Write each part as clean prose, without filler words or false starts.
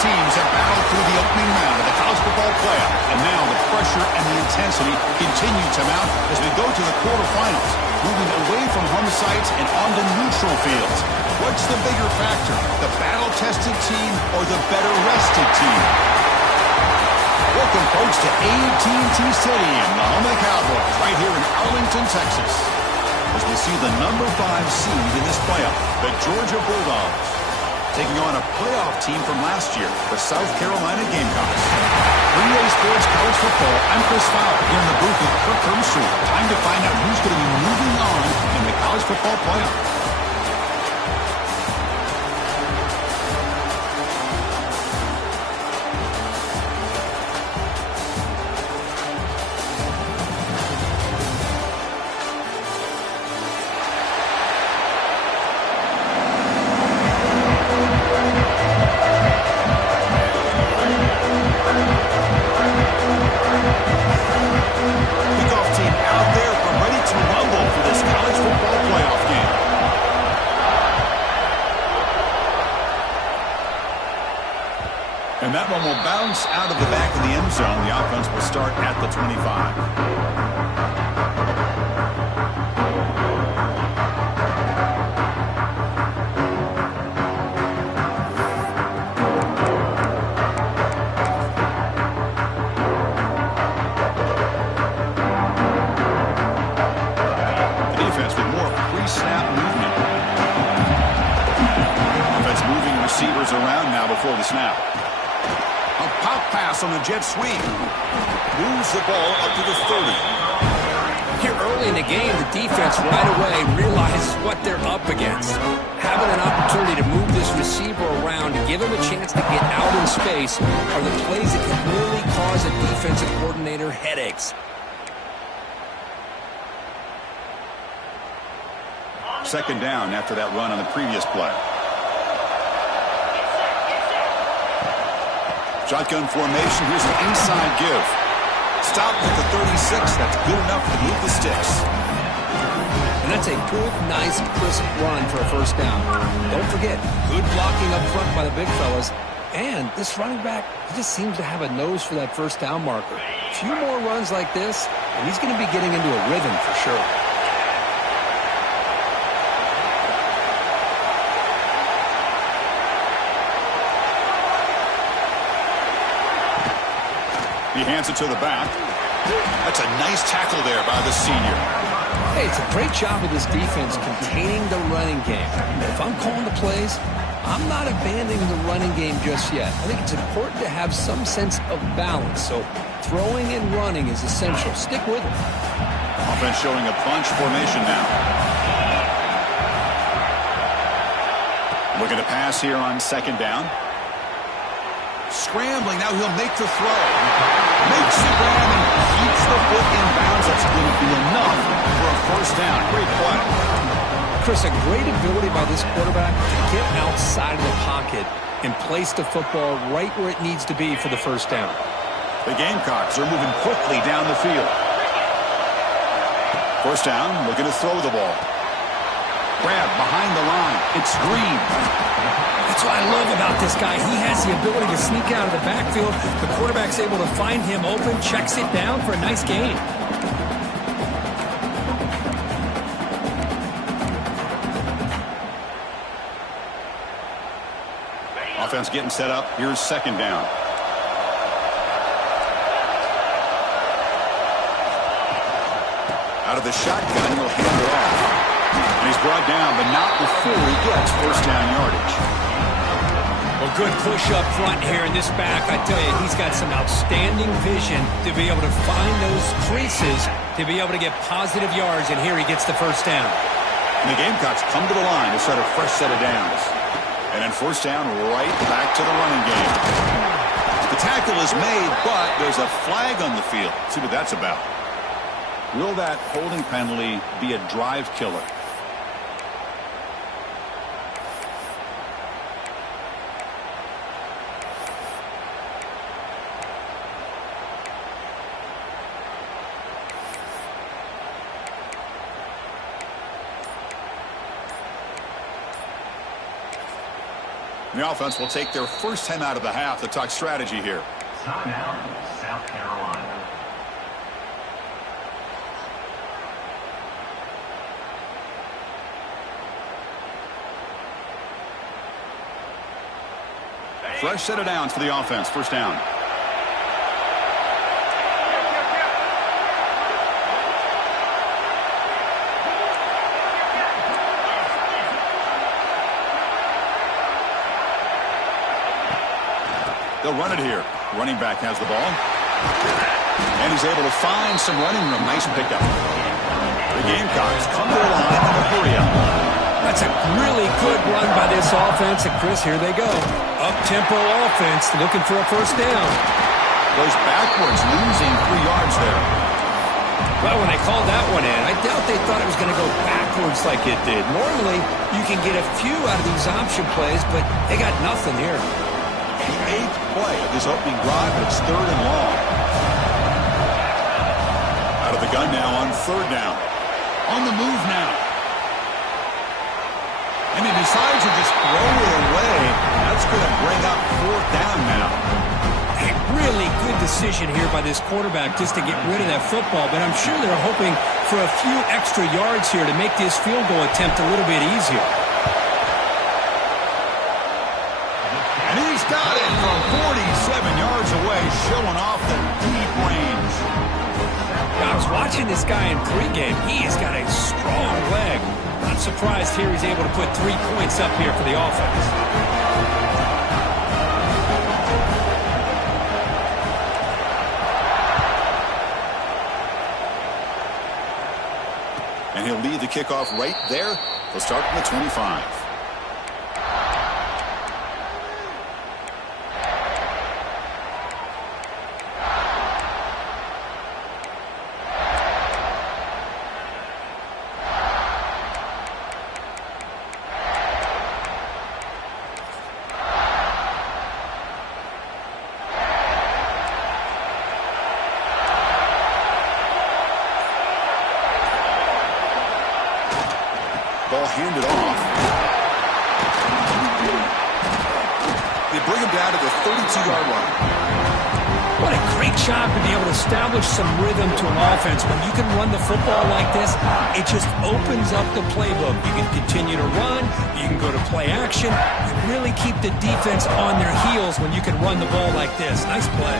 teams have battled through the opening round of the college football playoff, and now the pressure and the intensity continue to mount as we go to the quarterfinals, moving away from home sites and onto neutral fields. What's the bigger factor, the battle-tested team or the better-rested team? Welcome, folks, to AT&T Stadium, the home of the Cowboys, right here in Arlington, Texas, as we see the number 5 seed in this playoff, the Georgia Bulldogs, taking on a playoff team from last year, the South Carolina Gamecocks. PreReq Sports College Football, I'm Chris Fowler here in the booth with Kirk Hermstreet. Time to find out who's going to be moving on in the college football playoff. And that one will bounce out of the back of the end zone. The offense will start at the 25. The defense with more pre-snap movement. Offense moving receivers around now before the snap. A pop pass on the jet sweep. Moves the ball up to the 30. Here early in the game, the defense right away realizes what they're up against. Having an opportunity to move this receiver around and give him a chance to get out in space are the plays that can really cause a defensive coordinator headaches. Second down after that run on the previous play. Shotgun formation. Here's an inside give. Stopped at the 36. That's good enough to move the sticks. And that's a good, nice, crisp run for a first down. Don't forget, good blocking up front by the big fellas. And this running back, he just seems to have a nose for that first down marker. A few more runs like this, and he's going to be getting into a rhythm for sure. He hands it to the back. That's a nice tackle there by the senior. Hey, it's a great job of this defense containing the running game. If I'm calling the plays, I'm not abandoning the running game just yet. I think it's important to have some sense of balance. So throwing and running is essential. Stick with it. Offense showing a bunch formation now. Looking to pass here on second down. Scrambling, now he'll make the throw. Makes the grab and keeps the foot in bounds. That's going to be enough for a first down. Great play. Chris, a great ability by this quarterback to get outside of the pocket and place the football right where it needs to be for the first down. The Gamecocks are moving quickly down the field. First down, looking to throw the ball. Grab behind the line. It's Green. That's what I love about this guy. He has the ability to sneak out of the backfield. The quarterback's able to find him open, checks it down for a nice gain. Offense getting set up. Here's second down. Out of the shotgun, he'll hand it off. And he's brought down, but not before he gets first down yardage. Well, good push up front here in this back. I tell you, he's got some outstanding vision to be able to find those creases, to be able to get positive yards, and here he gets the first down. And the Gamecocks come to the line to start a fresh set of downs. And then first down right back to the running game. The tackle is made, but there's a flag on the field. Let's see what that's about. Will that holding penalty be a drive killer? The offense will take their first time out of the half to talk strategy here. Timeout, South Carolina. Fresh set of downs for the offense. First down. They'll run it here. Running back has the ball. And he's able to find some running room. Nice pickup. The Gamecocks come to the line in a hurry up. That's a really good run by this offense. And, Chris, here they go. Up-tempo offense looking for a first down. Goes backwards, losing 3 yards there. Well, when they called that one in, I doubt they thought it was going to go backwards like it did. Normally, you can get a few out of these option plays, but they got nothing here. The 8th play of this opening drive, but it's 3rd and long. Out of the gun now on 3rd down. On the move now. And he decides to just throw it away. That's going to bring up 4th down now. A really good decision here by this quarterback just to get rid of that football, but I'm sure they're hoping for a few extra yards here to make this field goal attempt a little bit easier. And he's got it from 47 yards away, showing off the deep range. I was watching this guy in pregame. He has got a strong leg. Not surprised here he's able to put 3 points up here for the offense. And he'll lead the kickoff right there. He'll start from the 25. Ball handed off. They bring him down to the 32-yard line. What a great job to be able to establish some rhythm to an offense. When you can run the football like this, it just opens up the playbook. You can continue to run. You can go to play action. You really keep the defense on their heels when you can run the ball like this. Nice play.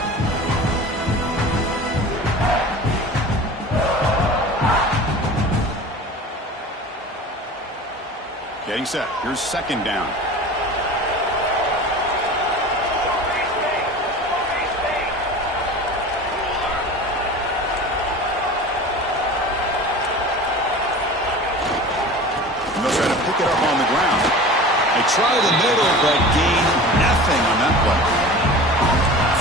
Getting set. Here's 2nd down. And they'll try to pick it up on the ground. They try the middle, but gain nothing on that play.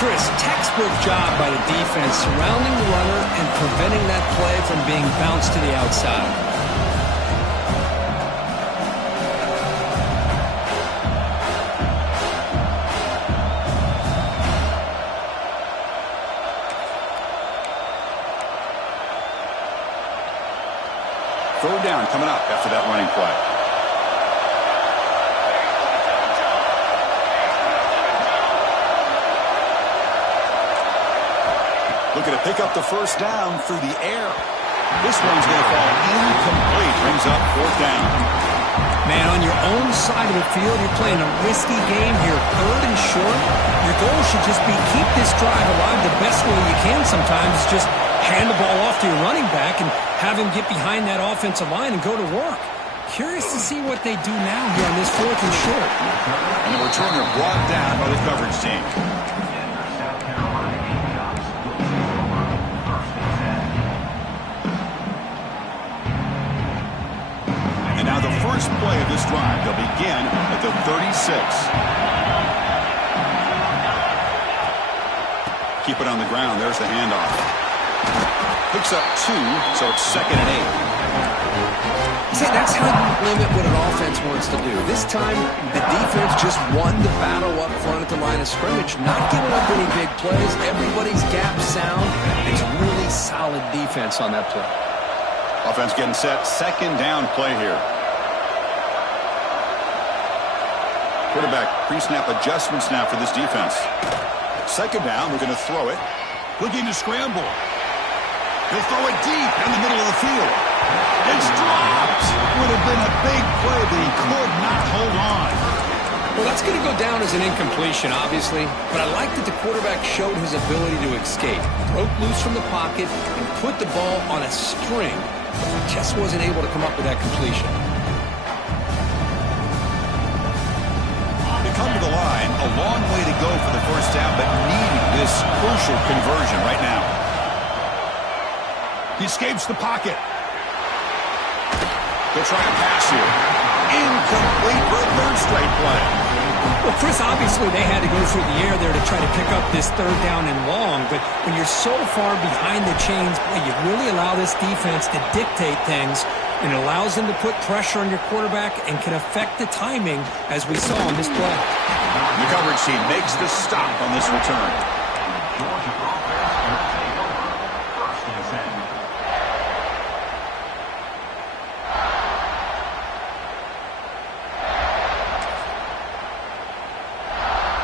Chris, textbook job by the defense surrounding the runner and preventing that play from being bounced to the outside. Third down coming up after that running play. Looking to pick up the first down through the air. This one's going to fall incomplete. Brings up 4th down. Man, on your own side of the field, you're playing a risky game here. 3rd and short. Your goal should just be keep this drive alive the best way you can sometimes. Just hand the ball off to your running back and have him get behind that offensive line and go to work. Curious to see what they do now here on this 4th and short. And the returner brought down by the coverage team. And now the first play of this drive. They'll begin at the 36. Keep it on the ground. There's the handoff. Picks up 2, so it's 2nd and 8. See, that's how you limit what an offense wants to do. This time, the defense just won the battle up front at the line of scrimmage, not giving up any big plays. Everybody's gap sound. It's really solid defense on that play. Offense getting set. 2nd down play here. Quarterback pre-snap adjustments now for this defense. Second down, they're going to throw it. Looking to scramble. He'll throw it deep in the middle of the field. It's dropped. Would have been a big play, but he could not hold on. Well, that's going to go down as an incompletion, obviously, but I like that the quarterback showed his ability to escape, broke loose from the pocket, and put the ball on a string, but just wasn't able to come up with that completion. They come to the line, a long way to go for the first down, but needing this crucial conversion right now. He escapes the pocket. They'll try a pass here. Incomplete for a third straight play. Well, Chris, obviously they had to go through the air there to try to pick up this third down and long, but when you're so far behind the chains, boy, you really allow this defense to dictate things, and it allows them to put pressure on your quarterback and can affect the timing, as we saw on this play. The coverage team makes the stop on this return. Georgia offense will take over. First and 10.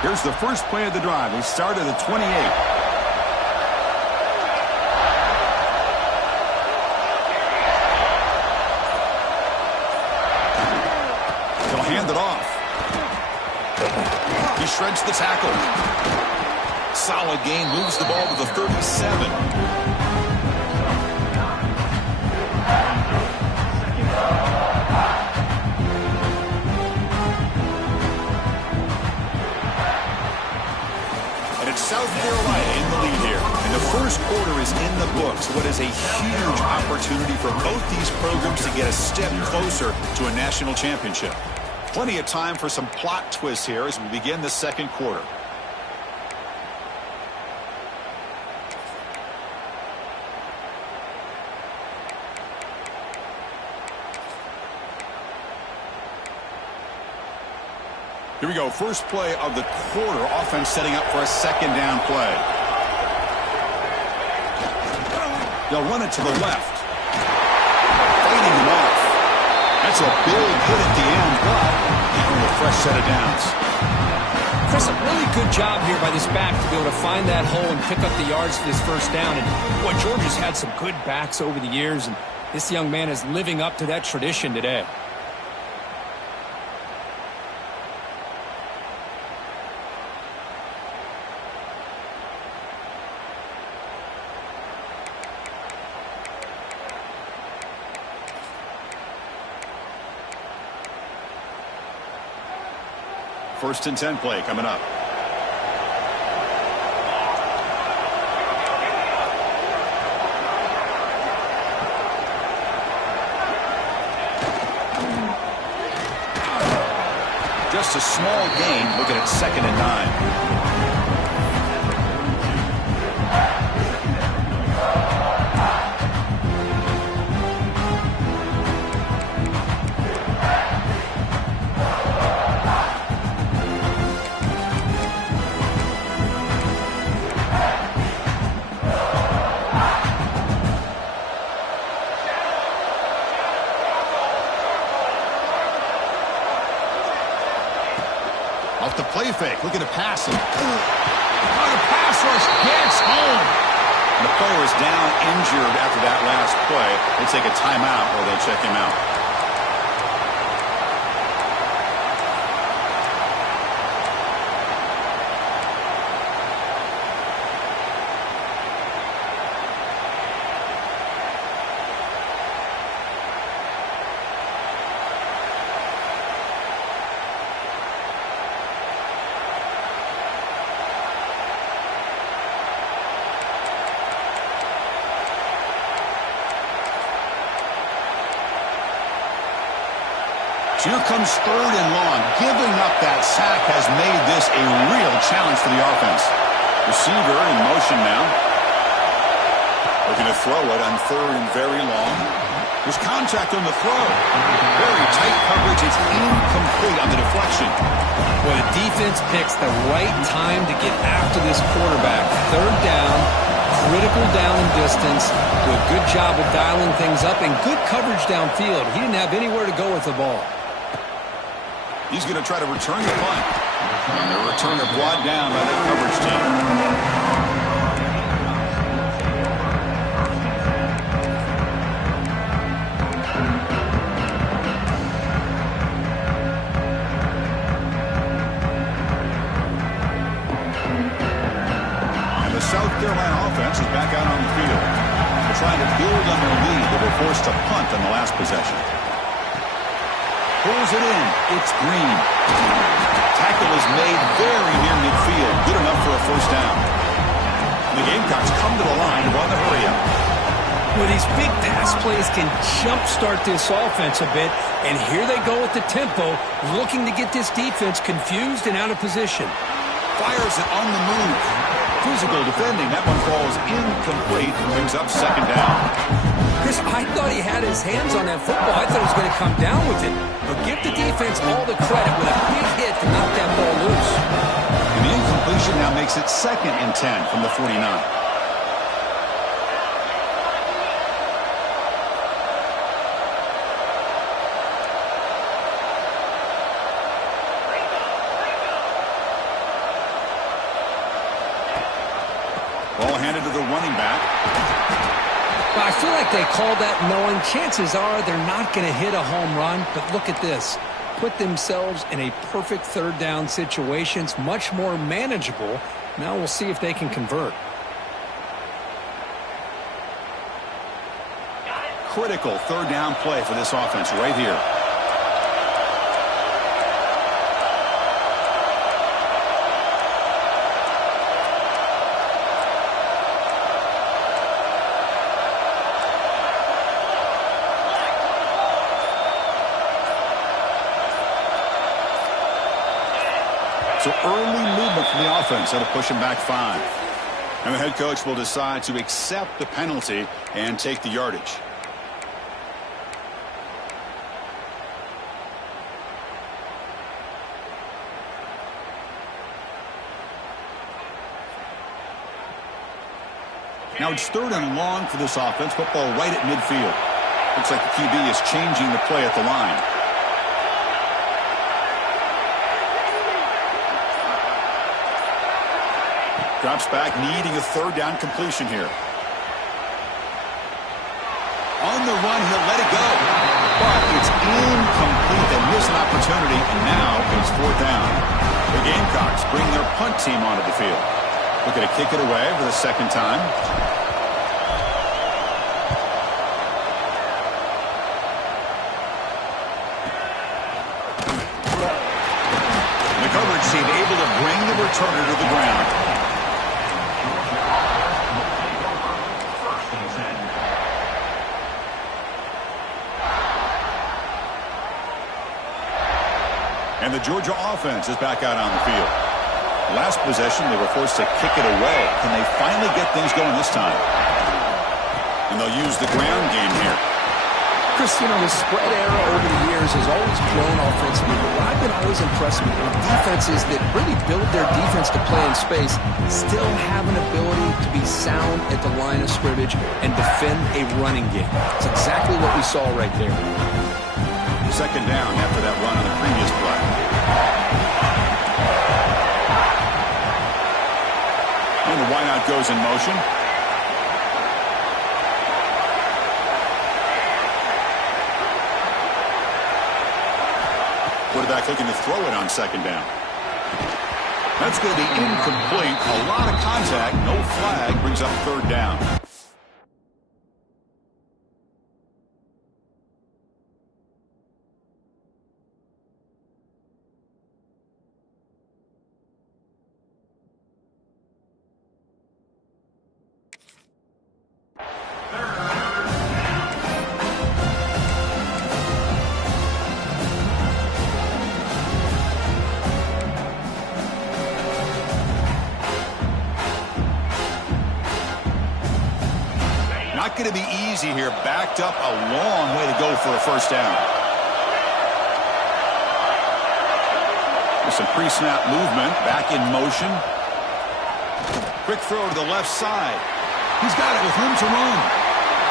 Here's the first play of the drive. We start at the 28. He'll hand it off. He shreds the tackle. Solid gain, moves the ball to the 37. South Carolina in the lead here. And the first quarter is in the books. What is a huge opportunity for both these programs to get a step closer to a national championship. Plenty of time for some plot twists here as we begin the second quarter. Here we go. First play of the quarter. Offense setting up for a second down play. They'll run it to the left. Fading him off. That's a big hit at the end, but down with a fresh set of downs. Chris, a really good job here by this back to be able to find that hole and pick up the yards for this first down. And boy, Georgia's had some good backs over the years, and this young man is living up to that tradition today. First and 10 play coming up. Just a small gain. Looking at 2nd and 9. Off the play fake, looking to pass him. The pass rush gets home. And the player is down injured after that last play. They take a timeout or they'll check him out. Here comes 3rd and long. Giving up that sack has made this a real challenge for the offense. Receiver in motion now. Looking to throw it on 3rd and very long. There's contact on the throw. Very tight coverage. It's incomplete on the deflection. Well, the defense picks the right time to get after this quarterback. 3rd down, critical down and distance. Do a good job of dialing things up and good coverage downfield. He didn't have anywhere to go with the ball. He's going to try to return the punt. And the returner brought down by the coverage team. South Carolina offense is back out on the field. They're trying to build on their lead. They were forced to punt on the last possession. Pulls it in. It's Green. Tackle is made very near midfield. Good enough for a first down. The Gamecocks come to the line to run the hurry-up. Well, these big pass plays can jumpstart this offense a bit, and here they go with the tempo, looking to get this defense confused and out of position. Fires it on the move. Physical defending. That one falls incomplete and brings up second down. Chris, I thought he had his hands on that football. I thought he was going to come down with it. But give the defense all the credit with a big hit to knock that ball loose. And the incompletion now makes it 2nd and 10 from the 49. Ball handed to the running back. Well, I feel like they called that knowing chances are they're not going to hit a home run. But look at this. Put themselves in a perfect third down situation. It's much more manageable. Now we'll see if they can convert. Critical third down play for this offense right here. So early movement from the offense. That'll push him back 5. And the head coach will decide to accept the penalty and take the yardage. Now it's 3rd and long for this offense. Football right at midfield. Looks like the QB is changing the play at the line. Drops back, needing a third down completion here. On the run, he'll let it go. But it's incomplete. They miss an opportunity, and now it's 4th down. The Gamecocks bring their punt team onto the field. Looking to kick it away for the 2nd time. The coverage team able to bring the returner to the ground. And the Georgia offense is back out on the field. Last possession, they were forced to kick it away. Can they finally get things going this time? And they'll use the ground game here. Chris, you know, the spread era over the years has always grown offensively. But what I've been always impressed with defenses that really build their defense to play in space still have an ability to be sound at the line of scrimmage and defend a running game. It's exactly what we saw right there. 2nd down after that run on the previous play. And the wideout goes in motion. Quarterback looking to throw it on 2nd down. That's going to be incomplete. A lot of contact. No flag. Brings up 3rd down. Not going to be easy here. Backed up a long way to go for a first down. There's some pre-snap movement. Back in motion. Quick throw to the left side. He's got it with room to run.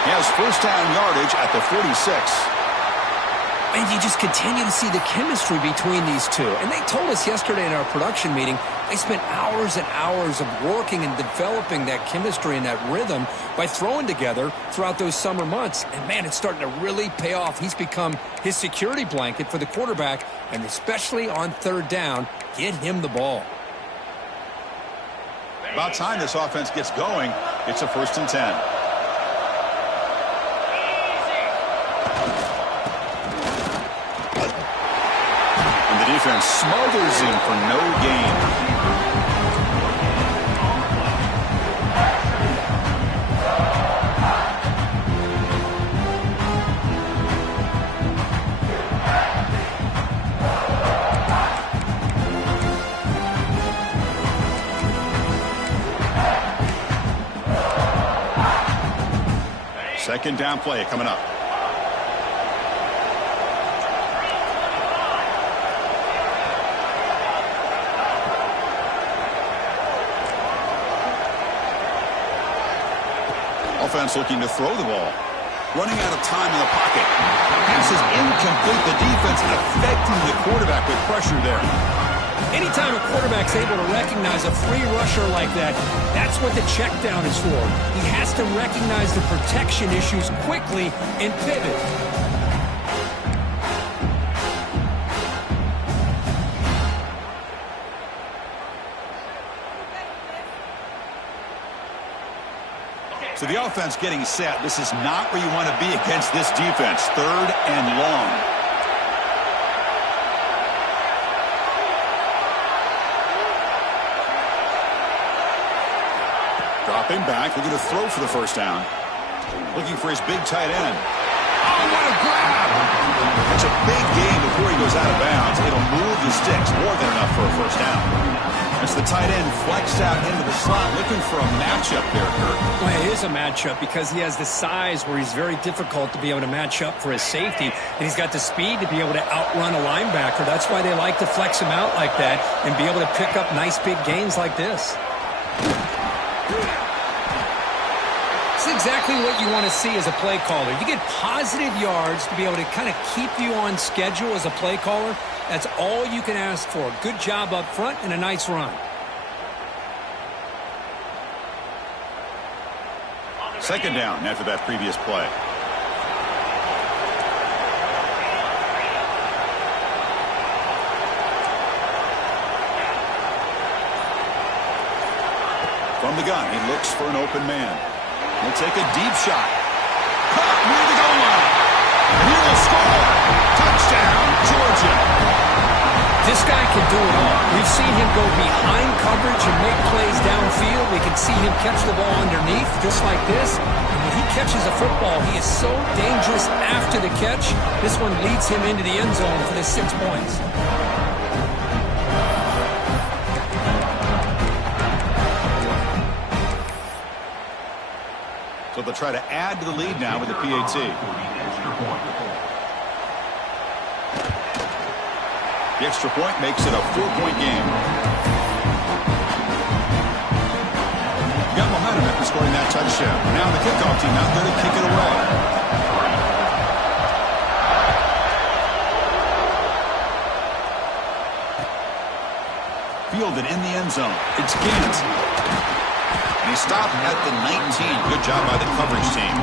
He has first down yardage at the 46. And you just continue to see the chemistry between these two. And they told us yesterday in our production meeting, they spent hours and hours of working and developing that chemistry and that rhythm by throwing together throughout those summer months. And, man, it's starting to really pay off. He's become his security blanket for the quarterback, and especially on third down, get him the ball. About time this offense gets going. It's a 1st and 10. Defense smothers him for no gain. Second down play coming up. Offense looking to throw the ball. Running out of time in the pocket. Pass is incomplete. The defense affecting the quarterback with pressure there. Anytime a quarterback's able to recognize a free rusher like that, that's what the check down is for. He has to recognize the protection issues quickly and pivot. So the offense getting set. This is not where you want to be against this defense. 3rd and long. Dropping back, looking to throw for the 1st down. Looking for his big tight end. Oh, what a grab! It's a big gain before he goes out of bounds. It'll move the sticks, more than enough for a 1st down. As the tight end flexed out into the slot, looking for a matchup there, Kurt. Well, it is a matchup because he has the size where he's very difficult to be able to match up for his safety, and he's got the speed to be able to outrun a linebacker. That's why they like to flex him out like that and be able to pick up nice big gains like this. It's exactly what you want to see as a play caller. You get positive yards to be able to kind of keep you on schedule as a play caller. That's all you can ask for. Good job up front and a nice run. Second down after that previous play. From the gun, he looks for an open man. He'll take a deep shot. Caught near the goal line. He will score. Touchdown, Georgia. This guy can do it all. We've seen him go behind coverage and make plays downfield. We can see him catch the ball underneath just like this. And when he catches a football, he is so dangerous after the catch. This one leads him into the end zone for the 6 points. So they'll try to add to the lead now with the PAT. The extra point makes it a 4-point game. You got momentum after scoring that touchdown. Now the kickoff team out there to kick it away. Fielded in the end zone. It's Gant. And he stopped at the 19. Good job by the coverage team.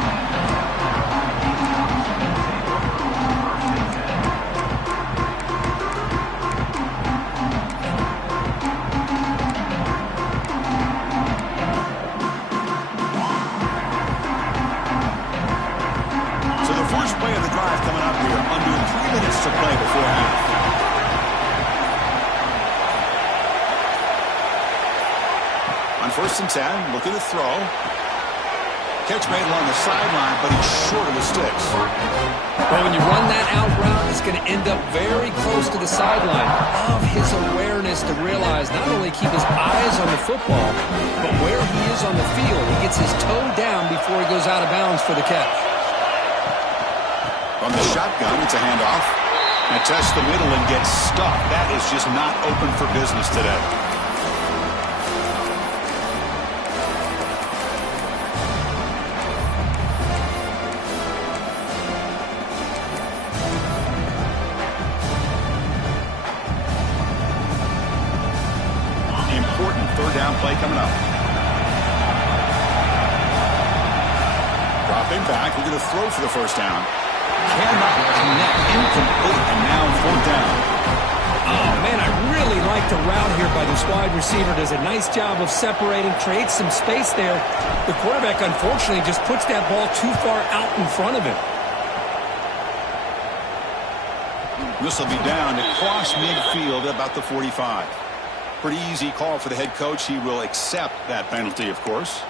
So the first play of the drive coming up here. Under 3 minutes to play before half. On 1st and 10, looking to throw. Catch made along the sideline, but he's short of the sticks. Well, when you run that out route, it's going to end up very close to the sideline. Love his awareness to realize not only keep his eyes on the football, but where he is on the field. He gets his toe down before he goes out of bounds for the catch. From the shotgun, it's a handoff. And tests the middle and gets stuck. That is just not open for business today. play coming up. Dropping back, looking to throw for the first down. Cannot connect, incomplete, and now fourth down. Oh, man, I really like the route here by this wide receiver. Does a nice job of separating, creates some space there. The quarterback, unfortunately, just puts that ball too far out in front of him. This will be down across midfield at about the 45. Pretty easy call for the head coach. He will accept that penalty, of course.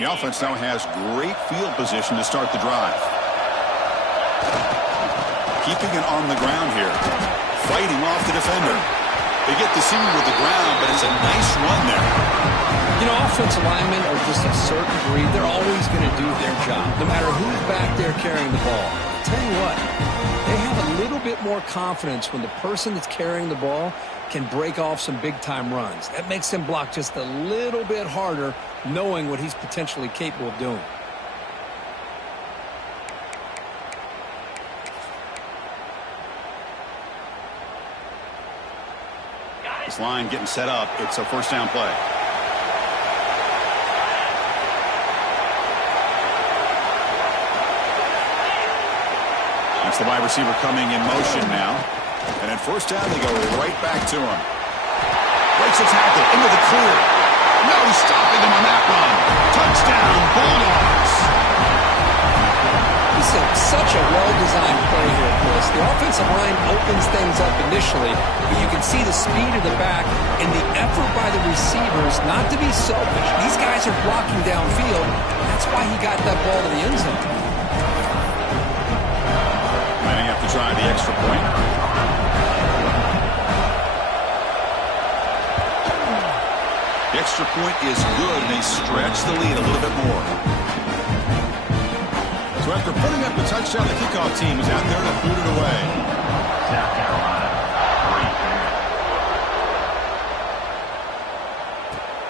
The offense now has great field position to start the drive. Keeping it on the ground here. Fighting off the defender. They get the seam with the ground, but it's a nice run there. You know, offensive linemen are just a certain breed. They're always going to do their job, no matter who's back there carrying the ball. I'll tell you what, they have a little bit more confidence when the person that's carrying the ball can break off some big-time runs. That makes them block just a little bit harder, knowing what he's potentially capable of doing. This line getting set up. It's a first down play. That's the wide receiver coming in motion now. And at first down, they go right back to him. Breaks a tackle into the clear. No stopping him on that run. Touchdown, Bulldogs. This is such a well-designed play here, Chris. The offensive line opens things up initially, but you can see the speed of the back and the effort by the receivers not to be selfish. These guys are blocking downfield. That's why he got that ball to the end zone. Lining up to try the extra point. The extra point is good, and they stretch the lead a little bit more. So after putting up the touchdown, the kickoff team is out there to boot it away. South Carolina,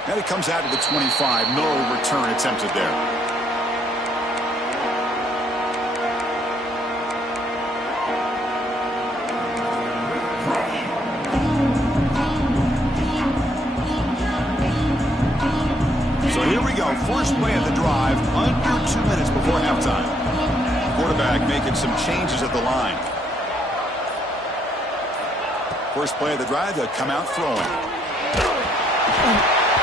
3. And it comes out to the 25. No return attempted there. First play of the drive, under 2 minutes before halftime. Quarterback making some changes at the line. First play of the drive, they'll come out throwing.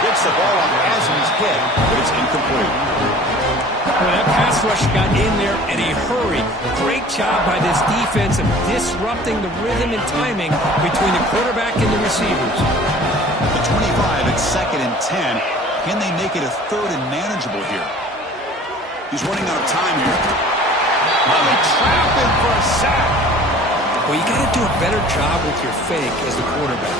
Gets the ball off as he's hit, but it's incomplete. Well, that pass rush got in there in a hurry. Great job by this defense of disrupting the rhythm and timing between the quarterback and the receivers. The 25 at 2nd and 10. Can they make it a third and manageable here? He's running out of time here. Oh, they trap him for a sack. Well, you got to do a better job with your fake as the quarterback.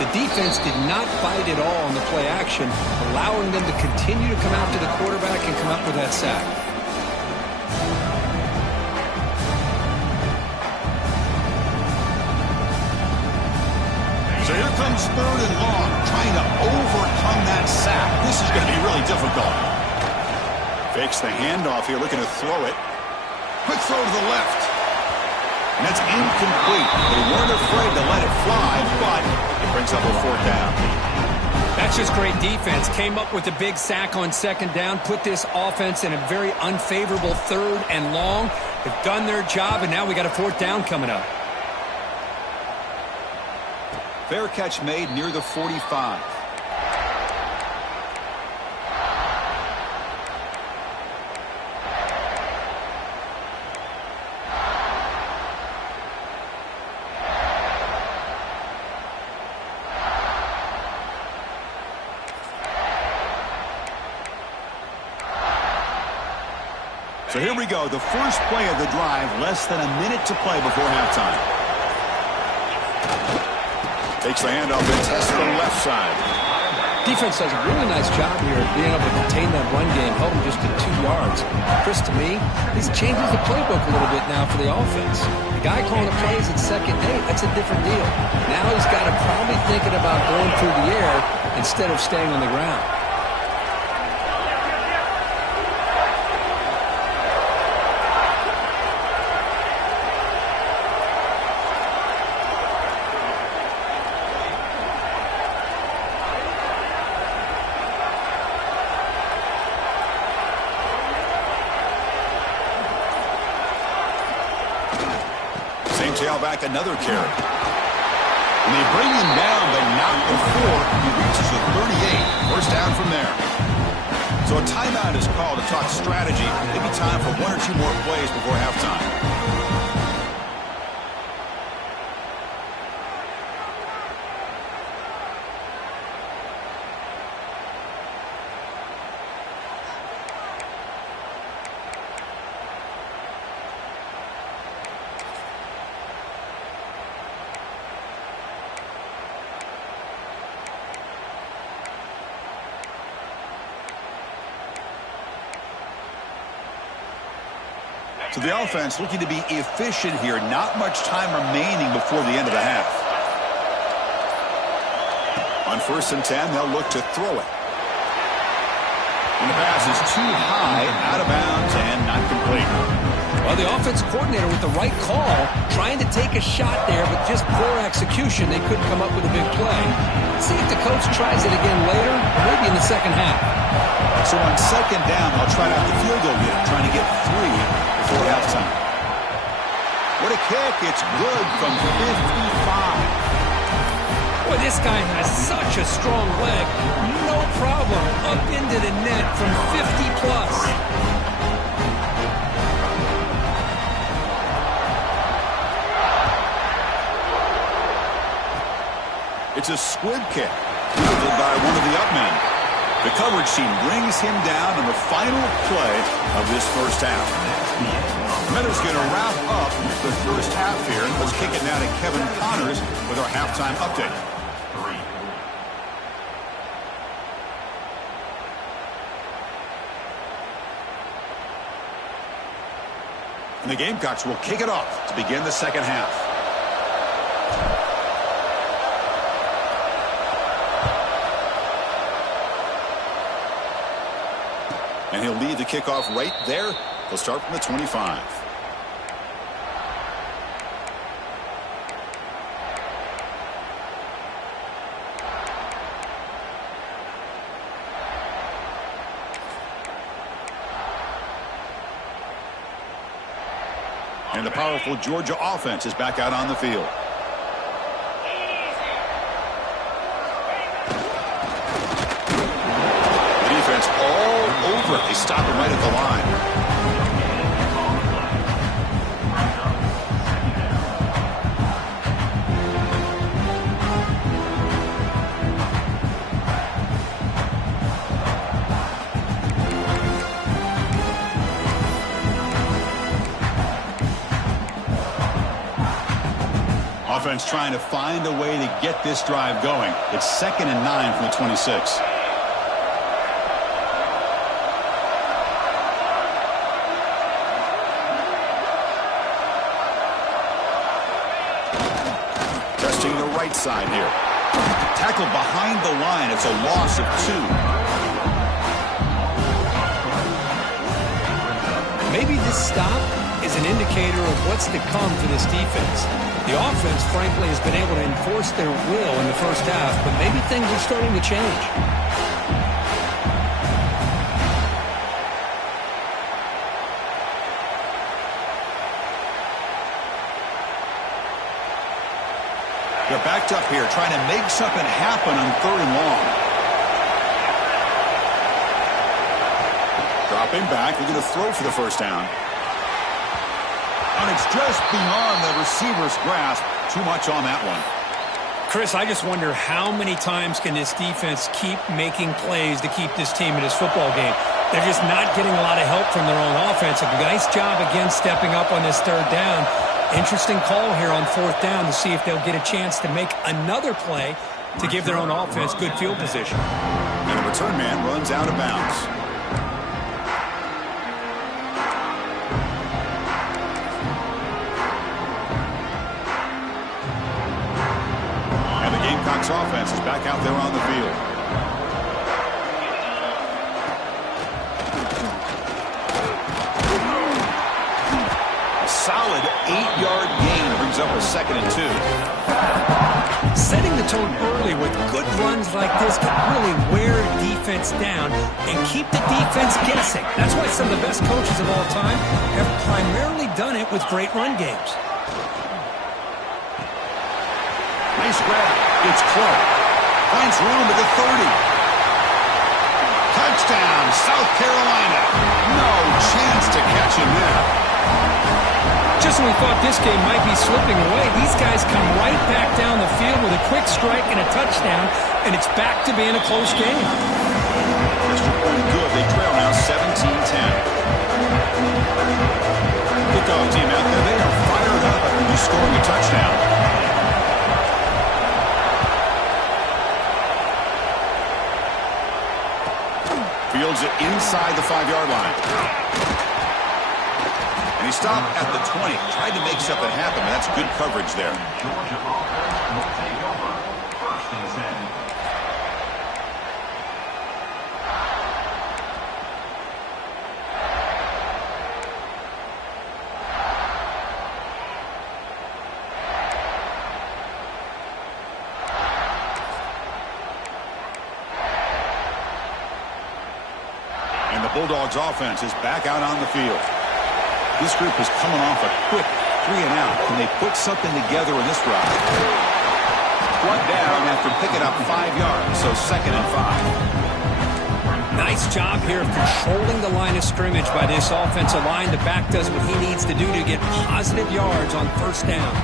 The defense did not fight at all on the play action, allowing them to continue to come out to the quarterback and come up with that sack. So here comes 3rd and long, trying to overcome that sack. This is going to be really difficult. Fakes the handoff here, looking to throw it. Quick throw to the left. And that's incomplete. They weren't afraid to let it fly, but it brings up a 4th down. That's just great defense. Came up with a big sack on 2nd down, put this offense in a very unfavorable 3rd and long. They've done their job, and now we got a 4th down coming up. Fair catch made near the 45. So here we go, the first play of the drive, less than a minute to play before halftime. Takes the handoff and tests the left side. Defense does a really nice job here of being able to contain that run game, held him just to 2 yards. Chris, to me, this changes the playbook a little bit now for the offense. The guy calling the plays at second and 8, that's a different deal. Now he's got to probably thinking about going through the air instead of staying on the ground. Tailback, another carry. And they bring him down, but not before he reaches the 38. First down from there. So a timeout is called to talk strategy. Maybe time for 1 or 2 more plays before halftime. So the offense looking to be efficient here. Not much time remaining before the end of the half. On 1st and 10, they'll look to throw it. And the pass is too high, out of bounds, and not complete. Well, the offense coordinator with the right call, trying to take a shot there, but just poor execution. They couldn't come up with a big play. See if the coach tries it again later, or maybe in the second half. So on 2nd down, they'll try out the field goal unit, trying to get 3 before halftime. What a kick. It's good from 55. Boy, this guy has such a strong leg. No problem up into the net from 50 plus. It's a squib kick, fielded by one of the up men. The coverage team brings him down on the final play of this first half. Meadows going to wrap up the first half here. Let's kick it now to Kevin Connors with our halftime update. And the Gamecocks will kick it off to begin the second half. And he'll lead the kickoff right there. He'll start from the 25. And the powerful Georgia offense is back out on the field. The defense all over it. They stop him right at the line. Offense trying to find a way to get this drive going. It's 2nd and 9 from the 26. Testing the right side here. Tackled behind the line. It's a loss of 2. Maybe this stop is an indicator of what's to come for this defense. The offense, frankly, has been able to enforce their will in the first half, but maybe things are starting to change. They're backed up here, trying to make something happen on 3rd and long. Dropping back, looking to throw for the first down. And it's just beyond the receiver's grasp. Too much on that one. Chris, I just wonder how many times can this defense keep making plays to keep this team in this football game. They're just not getting a lot of help from their own offense. A nice job again stepping up on this 3rd down. Interesting call here on 4th down to see if they'll get a chance to make another play to give their own offense good field position. And the return man runs out of bounds. And the Gamecocks offense is back out there on the field. Solid 8-yard gain brings up a 2nd and 2. Setting the tone early with good runs like this can really wear defense down and keep the defense guessing. That's why some of the best coaches of all time have primarily done it with great run games. Nice grab. It's Clark. Finds room at the 30. Touchdown, South Carolina. No chance to catch him there. Just when we thought this game might be slipping away, these guys come right back down the field with a quick strike and a touchdown, and it's back to being a close game. Extra point good. They trail now 17-10. Kickoff team out there. They are fired up after just scoring a touchdown. Fields it inside the 5-yard line. And he stopped at the 20. Tried to make something happen, but that's good coverage there. Georgia offense will take over. 1st and 10. And the Bulldogs offense is back out on the field. This group is coming off a quick 3-and-out. Can they put something together in this drive? Brought down after picking up 5 yards, so 2nd and 5. Nice job here of controlling the line of scrimmage by this offensive line. The back does what he needs to do to get positive yards on 1st down.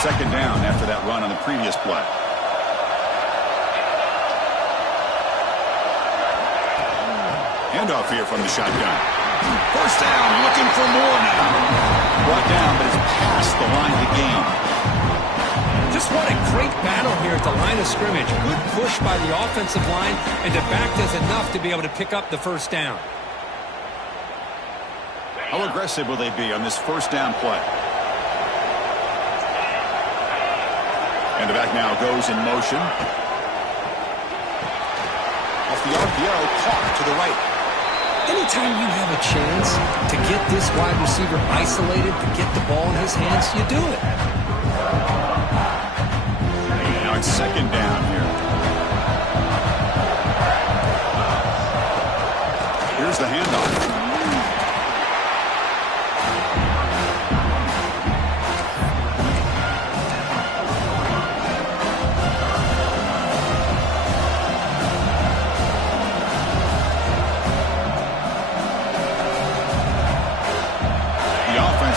Second down after that run on the previous play. Handoff here from the shotgun. 1st down, looking for more now. Brought down, but it's past the line to gain. Just what a great battle here at the line of scrimmage. Good push by the offensive line, and the back does enough to be able to pick up the 1st down. How aggressive will they be on this 1st down play? And the back now goes in motion. Off the RPO, caught to the right. Anytime you have a chance to get this wide receiver isolated, to get the ball in his hands, you do it. Now it's 2nd down here. Here's the handoff.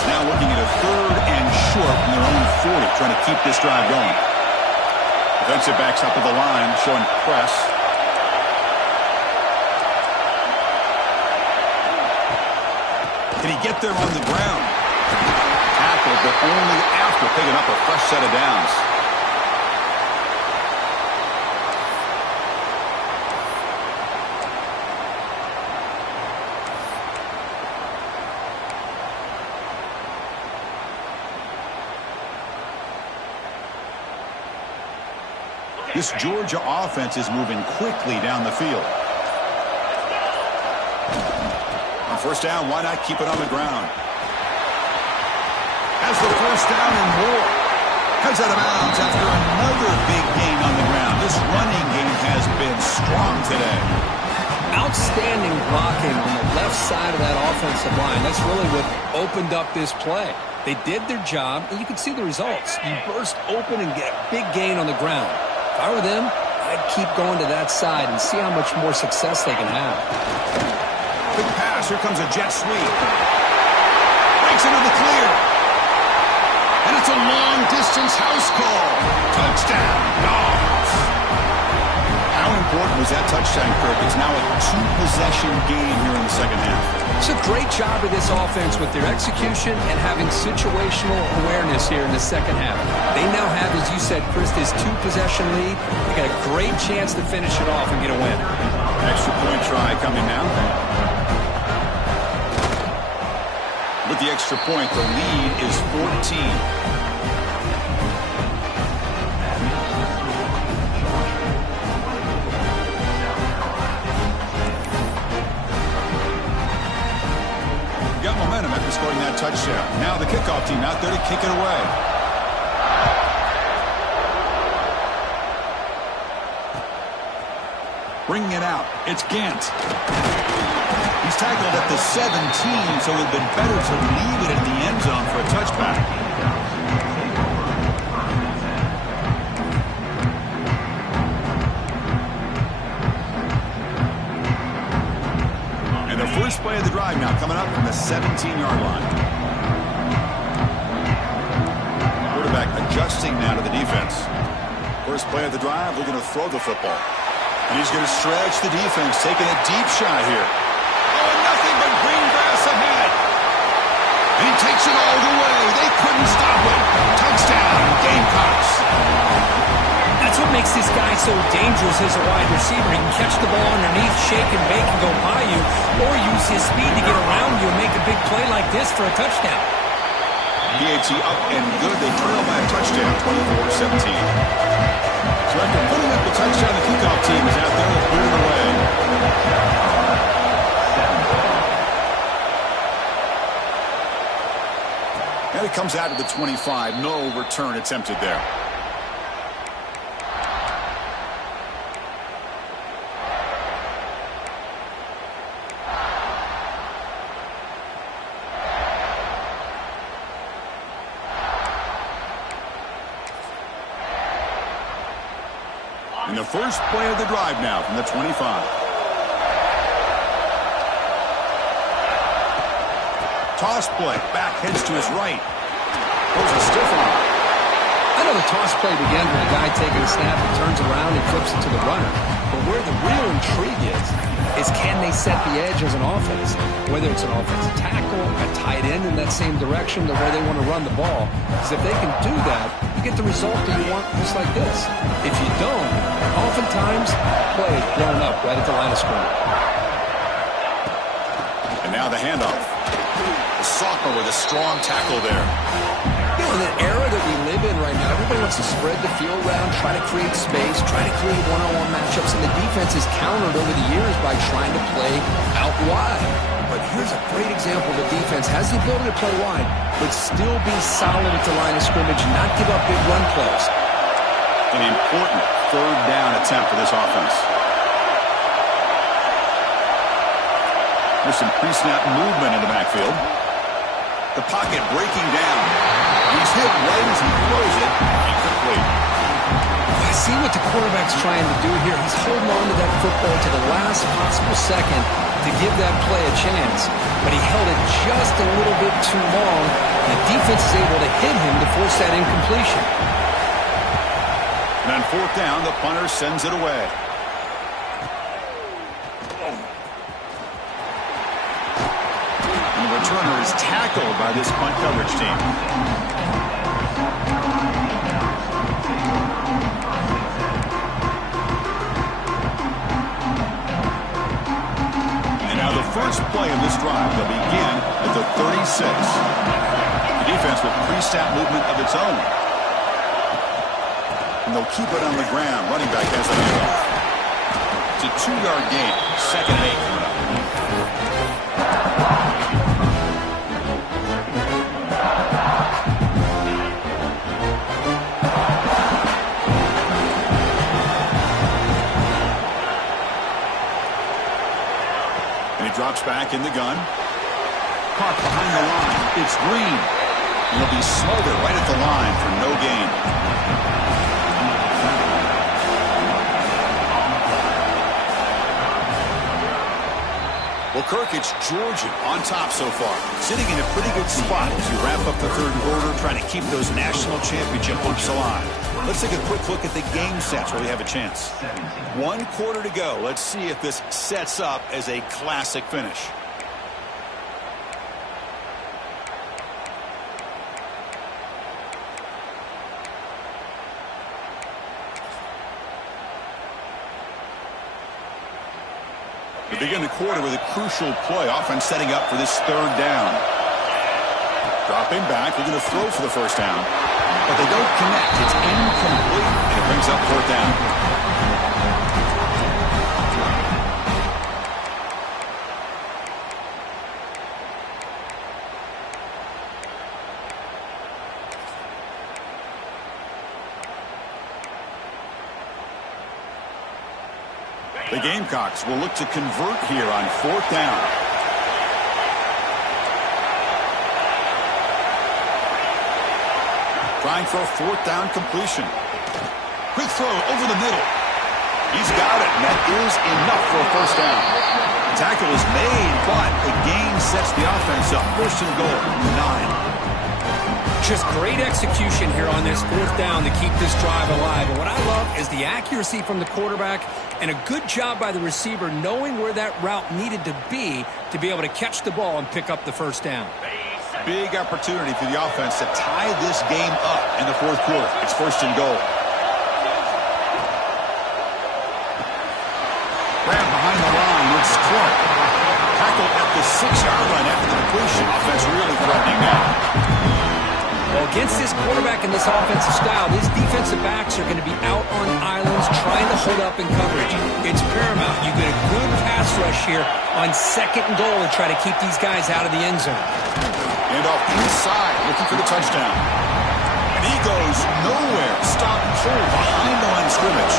Now looking at a 3rd and short from their own 40, trying to keep this drive going. Defensive backs up at the line, showing press. Can he get there on the ground? Tackled, but only after picking up a fresh set of downs. This Georgia offense is moving quickly down the field. On 1st down, why not keep it on the ground? Has the 1st down and more. Heads out of bounds after another big gain on the ground. This running game has been strong today. Outstanding blocking on the left side of that offensive line. That's really what opened up this play. They did their job, and you can see the results. You burst open and get a big gain on the ground. If I were them, I'd keep going to that side and see how much more success they can have. Big pass. Here comes a jet sweep. Breaks into the clear. And it's a long-distance house call. Touchdown, Dogs. How important was that touchdown, Kirk? It's now a two-possession game here in the second half. It's a great job of this offense with their execution and having situational awareness here in the second half. They now have, as you said, Chris, this two-possession lead. They got a great chance to finish it off and get a win. Extra point try coming now. With the extra point, the lead is 14. Got momentum after scoring that touchdown. Now the kickoff team out there to kick it away. Bringing it out. It's Gant. He's tackled at the 17, so it would have been better to leave it in the end zone for a touchback. And the first play of the drive now coming up from the 17-yard line. Quarterback adjusting now to the defense. First play of the drive, looking to throw the football. And he's going to stretch the defense, taking a deep shot here. Oh, nothing but green grass ahead. And he takes it all the way. They couldn't stop him. Touchdown, Gamecocks. That's what makes this guy so dangerous as a wide receiver. He can catch the ball underneath, shake and bake and go by you, or use his speed to get around you and make a big play like this for a touchdown. PAT up and good. They trail by a touchdown, 24-17. So after putting up the touchdown, the kickoff team is out there to put it away. And it comes out to the 25. No return attempted there. And the first play of the drive now from the 25. Toss play. Back heads to his right. Those are stiff arm. I know the toss play begins with a guy taking a snap and turns around and flips it to the runner. But where the real intrigue is can they set the edge as an offense? Whether it's an offensive tackle, a tight end in that same direction to where they want to run the ball. Because if they can do that, you get the result that you want just like this. If you don't, oftentimes, play is blown up right at the line of scrimmage. And now the handoff. The sophomore with a strong tackle there. You know, in the era that we live in right now, everybody wants to spread the field around, try to create space, try to create one-on-one matchups, and the defense is countered over the years by trying to play out wide. But here's a great example. The defense has the ability to play wide, but still be solid at the line of scrimmage and not give up big run plays. An important third down attempt for this offense. There's some pre-snap movement in the backfield. The pocket breaking down. He's hit right as he throws it. Incomplete. I see what the quarterback's trying to do here. He's holding on to that football to the last possible second to give that play a chance. But he held it just a little bit too long. The defense is able to hit him to force that incompletion. And on fourth down, the punter sends it away. And the returner is tackled by this punt coverage team. And now the first play of this drive, they'll begin at the 36. The defense with pre-snap movement of its own. And they'll keep it on the ground. Running back has a handoff. It's a 2-yard gain. Second and 8 coming up. And he drops back in the gun. Caught behind the line. It's Green. And he'll be smothered right at the line for no gain. Well, Kirk, it's Georgia on top so far, sitting in a pretty good spot as you wrap up the third quarter, trying to keep those national championship hopes alive. Let's take a quick look at the game sets where we have a chance. 1 quarter to go. Let's see if this sets up as a classic finish. We begin the quarter with a crucial play. Offense setting up for this third down. Dropping back, looking to throw for the first down. But they don't connect. It's incomplete, and it brings up fourth down. The Gamecocks will look to convert here on fourth down. Trying for a fourth down completion. Quick throw over the middle. He's got it, and that is enough for a first down. Tackle is made, but the gain sets the offense up. First and goal, 9. Just great execution here on this fourth down to keep this drive alive. And what I love is the accuracy from the quarterback and a good job by the receiver knowing where that route needed to be able to catch the ball and pick up the first down. Big opportunity for the offense to tie this game up in the fourth quarter. It's first and goal. Grab behind the line. It's Clark. Tackle at the 6-yard line after the completion. Offense really threatening now. Well, against this quarterback and this offensive style, these defensive backs are going to be out on islands trying to hold up in coverage. It's paramount. You get a good pass rush here on second and goal to try to keep these guys out of the end zone. And off inside, looking for the touchdown. And he goes nowhere. Stop cold behind the line of scrimmage.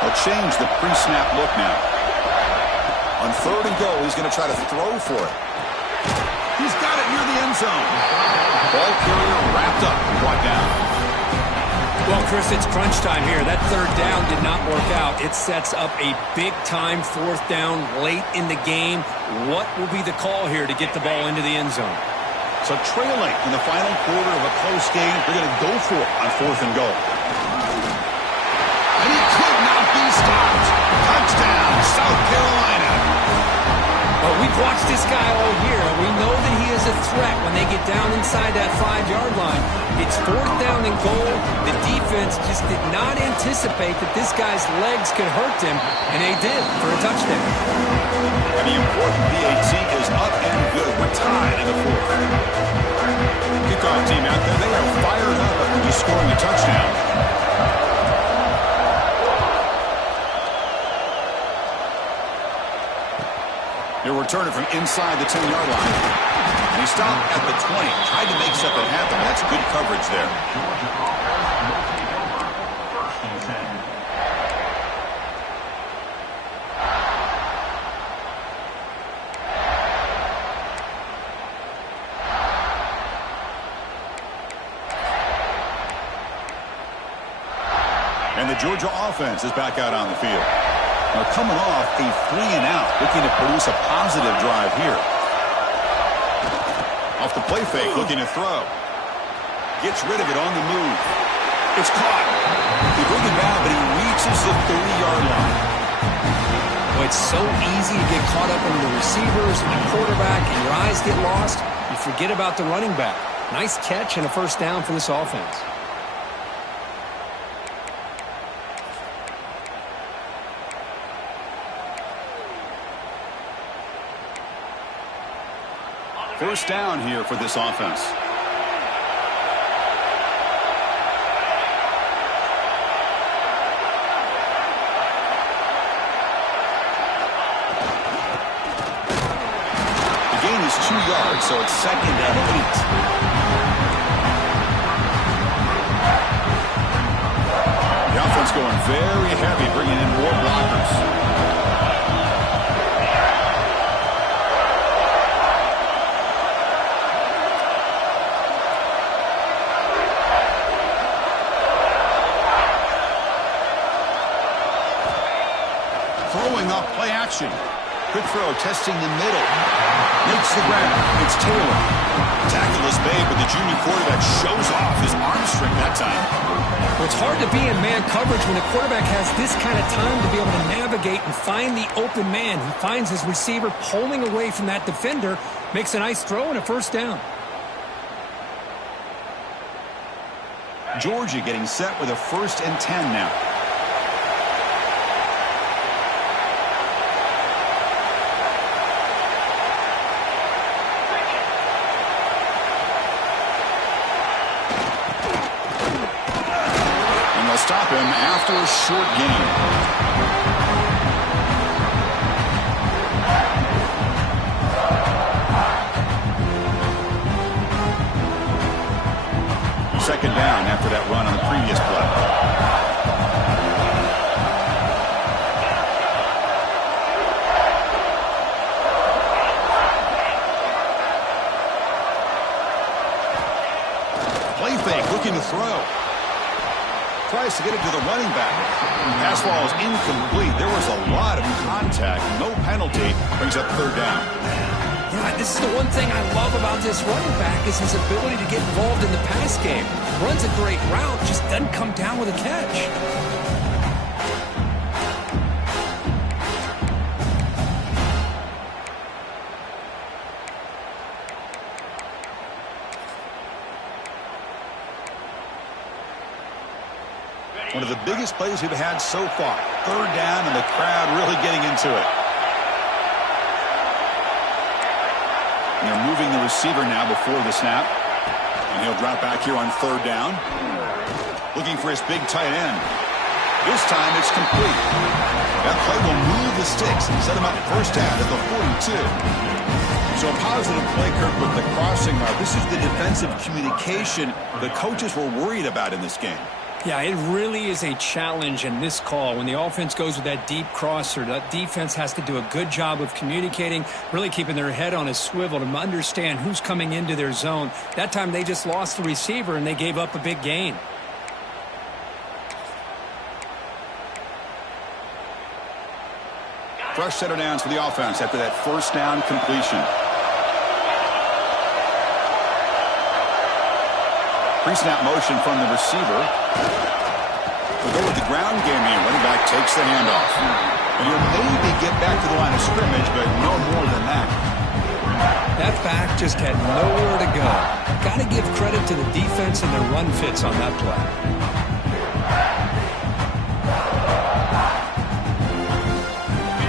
They'll change the pre-snap look now. On third and goal, he's going to try to throw for it. He's got it near the end zone. Ball carrier wrapped up, brought down. Well, Chris, it's crunch time here. That third down did not work out. It sets up a big-time fourth down late in the game. What will be the call here to get the ball into the end zone? So trailing in the final quarter of a close game, they're going to go for it on fourth and goal. And he could not be stopped. Touchdown, South Carolina. Well, we've watched this guy all year. We know that he is a threat when they get down inside that 5-yard line. It's fourth down and goal. The defense just did not anticipate that this guy's legs could hurt him, and they did for a touchdown. And the important PAT is up and good. We're tied in the fourth. Kickoff team out there, they are fired up after just scoring a touchdown. He'll return it from inside the 10-yard line. And he stopped at the 20. Tried to make something happen. That's good coverage there. And the Georgia offense is back out on the field. Now coming off a 3-and-out, looking to produce a positive drive here. Off the play fake, looking to throw. Gets rid of it on the move. It's caught. They bring him down, but he reaches the 30-yard line. Well, it's so easy to get caught up in the receivers and the quarterback, and your eyes get lost. You forget about the running back. Nice catch and a first down for this offense. First down here for this offense. The gain is 2 yards, so it's second and 8. The offense going very heavy, bringing in more blockers. Throwing off play action. Quick throw, testing the middle. Makes the grab. It's Taylor. Tackle is made, but the junior quarterback shows off his arm strength that time. Well, it's hard to be in man coverage when the quarterback has this kind of time to be able to navigate and find the open man. He finds his receiver pulling away from that defender, makes a nice throw and a first down. Georgia getting set with a 1st and 10 now. And they'll stop him after a short gain. Second down after that run on the previous play. Play fake, looking to throw. Tries to get it to the running back. Pass ball is incomplete. There was a lot of contact. No penalty. Brings up 3rd down. This is the one thing I love about this running back is his ability to get involved in the pass game. Runs a great route, just doesn't come down with a catch. One of the biggest plays we've had so far. 3rd down and the crowd really getting into it. And they're moving the receiver now before the snap. And he'll drop back here on 3rd down. Looking for his big tight end. This time it's complete. That play will move the sticks and set him up 1st down at the 42. So a positive play, Kirk, with the crossing route. This is the defensive communication the coaches were worried about in this game. Yeah, it really is a challenge in this call. When the offense goes with that deep crosser, that defense has to do a good job of communicating, really keeping their head on a swivel to understand who's coming into their zone. That time they just lost the receiver and they gave up a big gain. Fresh set of downs for the offense after that 1st down completion. Pre-snap motion from the receiver. We'll go with the ground game here. Running back takes the handoff. And he'll maybe get back to the line of scrimmage, but no more than that. That back just had nowhere to go. Got to give credit to the defense and their run fits on that play.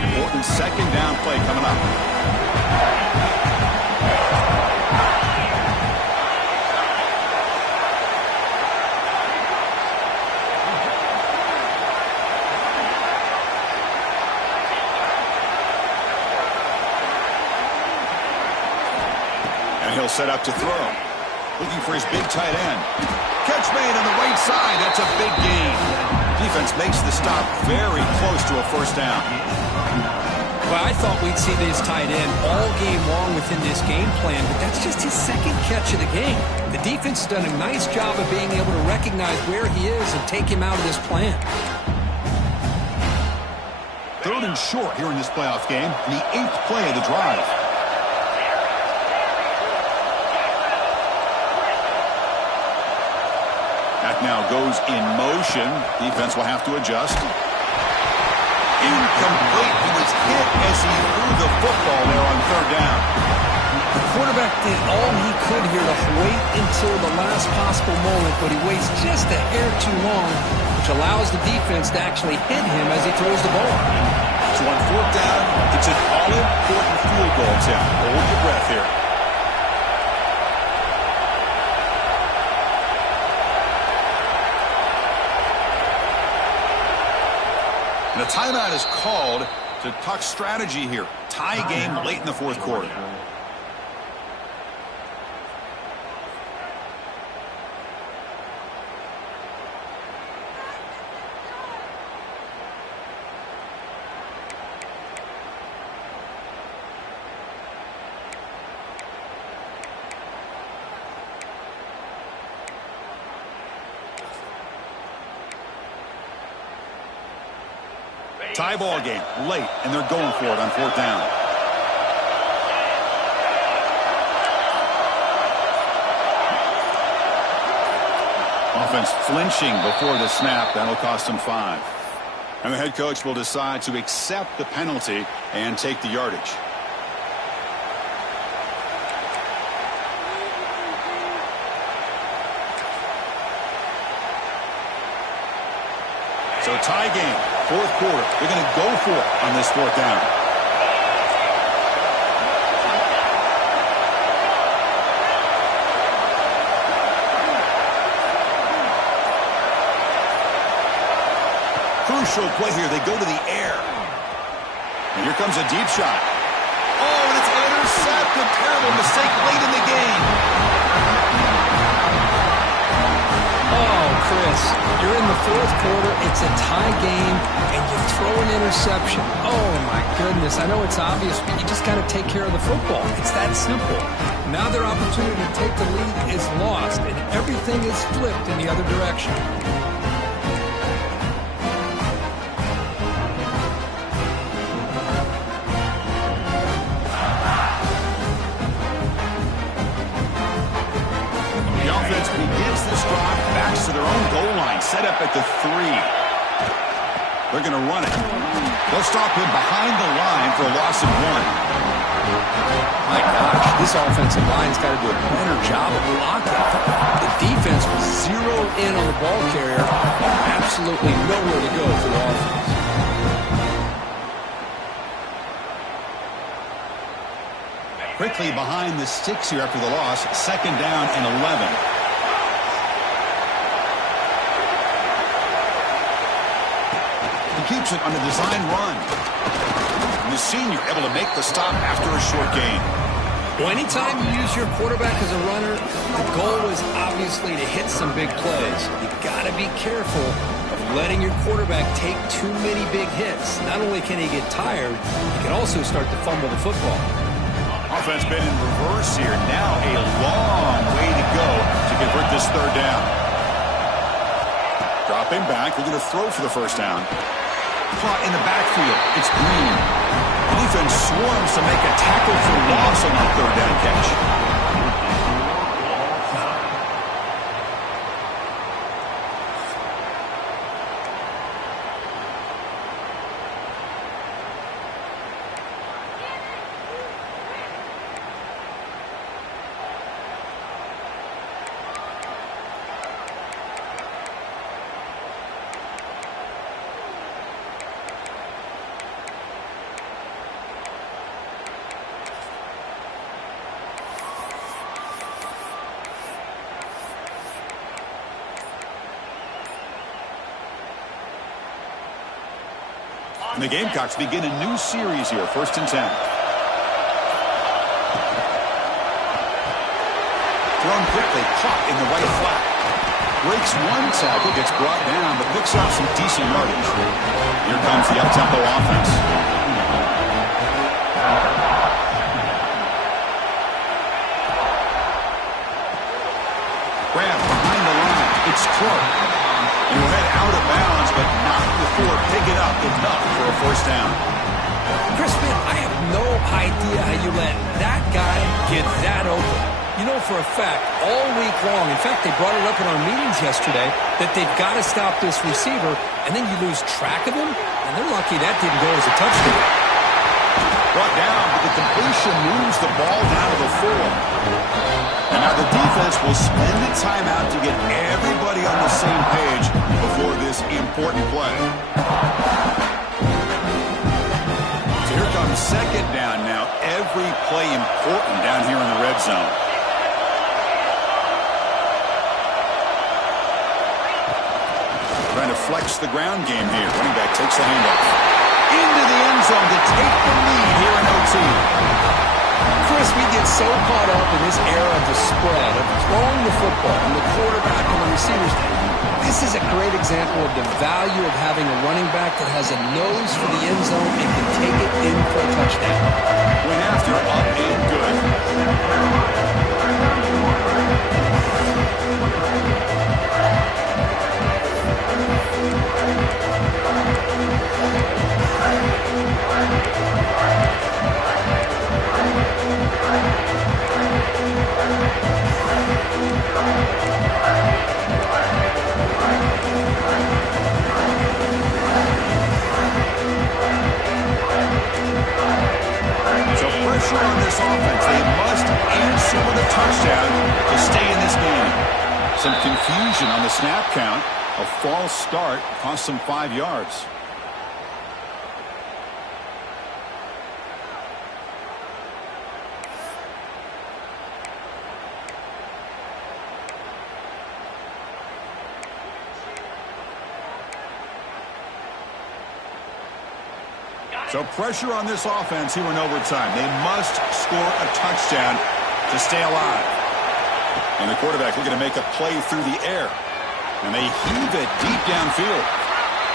Important 2nd down play coming up. He'll set up to throw. Looking for his big tight end. Catch made on the right side. That's a big gain. Defense makes the stop very close to a 1st down. Well, I thought we'd see this tight end all game long within this game plan, but that's just his 2nd catch of the game. The defense has done a nice job of being able to recognize where he is and take him out of this plan. 3rd and short here in this playoff game. The 8th play of the drive. Now goes in motion. Defense will have to adjust. Incomplete. He was hit as he threw the football there on 3rd down. The quarterback did all he could here to wait until the last possible moment, but he waits just a hair too long, which allows the defense to actually hit him as he throws the ball. So on 4th down, it's an all-important field goal, Tim. Hold your breath here. And a timeout is called to talk strategy here. Tie game late in the 4th quarter. Tie ball game late, and they're going for it on 4th down. Offense flinching before the snap. That'll cost them 5. And the head coach will decide to accept the penalty and take the yardage. So tie game, 4th quarter. They're going to go for it on this 4th down. Crucial play here. They go to the air. And here comes a deep shot. Oh, and it's intercepted. Terrible mistake late in the game. Oh, Chris, you're in the 4th quarter. It's a tie game, and you throw an interception. Oh, my goodness. I know it's obvious, but you just got to take care of the football. It's that simple. Now their opportunity to take the lead is lost, and everything is flipped in the other direction. Begins this drive, backs to their own goal line, set up at the 3. They're going to run it. They'll stop him behind the line for a loss of 1. My gosh, this offensive line's got to do a better job of blocking. The defense was zeroed in on the ball carrier. Absolutely nowhere to go for the offense. Quickly behind the sticks here after the loss. 2nd down and 11. Keeps it on the design run. And the senior able to make the stop after a short gain. Well, anytime you use your quarterback as a runner, the goal is obviously to hit some big plays. You got to be careful of letting your quarterback take too many big hits. Not only can he get tired, he can also start to fumble the football. Offense been in reverse here. Now a long way to go to convert this 3rd down. Dropping back. They're going to throw for the 1st down. Caught in the backfield. It's Green. The defense swarms to make a tackle for loss on that 3rd down catch. And the Gamecocks begin a new series here, 1st and 10. Thrown quickly, caught in the right flat. Breaks one tackle, gets brought down, but picks up some decent yardage. Here comes the up-tempo offense. Grab behind the line. It's Clark. And he'll head out of bounds, but not before picking up enough for a 1st down. Chris, man, I have no idea how you let that guy get that open. You know for a fact, all week long, in fact, they brought it up in our meetings yesterday, that they've got to stop this receiver, and then you lose track of him, and they're lucky that didn't go as a touchdown. Brought down, but the completion moves the ball down to the 4. And now the defense will spend the timeout to get everybody on the same page before this important play. So here comes 2nd down now. Every play important down here in the red zone. Trying to flex the ground game here. Running back takes the handoff. Into the end zone to take the lead here in OT. Chris, we get so caught up in this era of the spread, of throwing the football and the quarterback and the receivers. This is a great example of the value of having a running back that has a nose for the end zone and can take it in for a touchdown. Went after, up and good. confusion on the snap count. A false start cost them 5 yards. So pressure on this offense here in overtime. They must score a touchdown to stay alive. And the quarterback looking to make a play through the air. And they heave it deep downfield.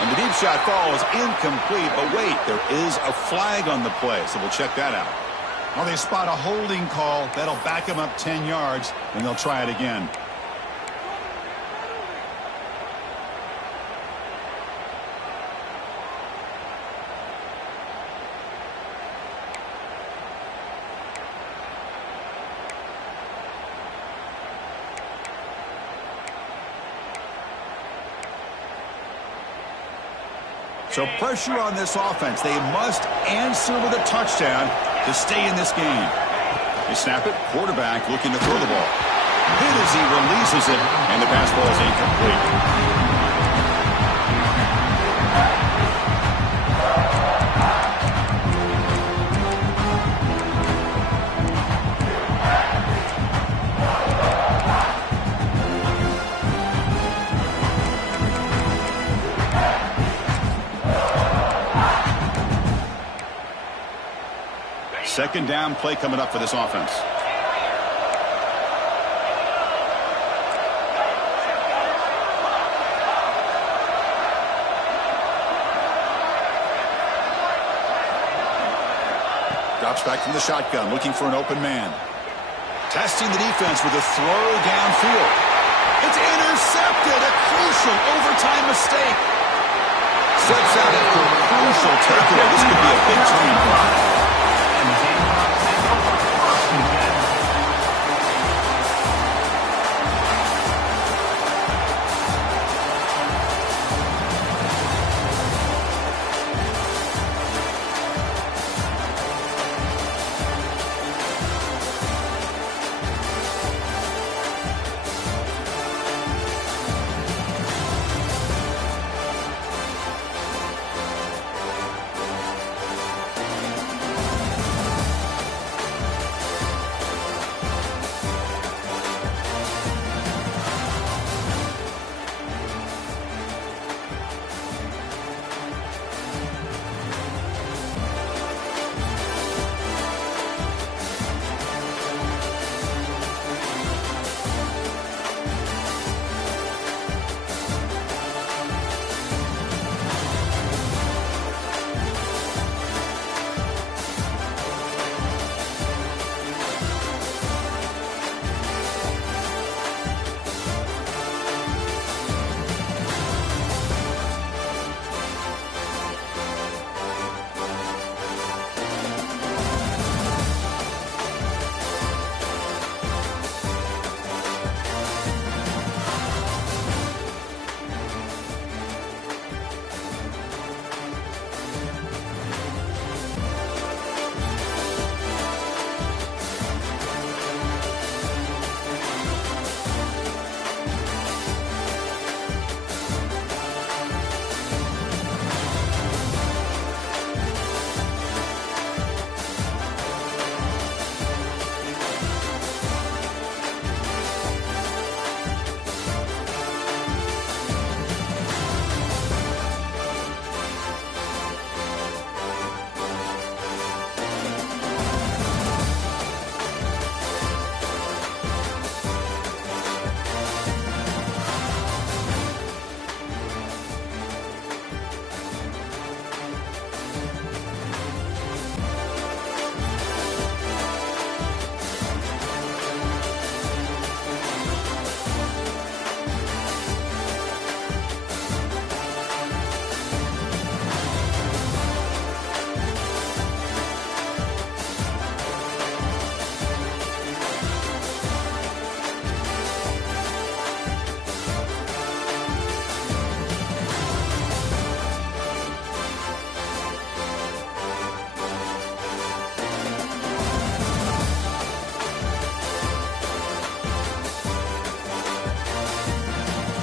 And the deep shot falls incomplete. But wait, there is a flag on the play, so we'll check that out. Well, they spot a holding call. That'll back them up 10 yards, and they'll try it again. So pressure on this offense. They must answer with a touchdown to stay in this game. They snap it. Quarterback looking to throw the ball. Hit as he releases it, and the pass ball is incomplete. Second down play coming up for this offense. Drops back from the shotgun, looking for an open man. Testing the defense with a throw downfield. It's intercepted. A crucial overtime mistake. Steps out after a crucial tackle. This could be a big turning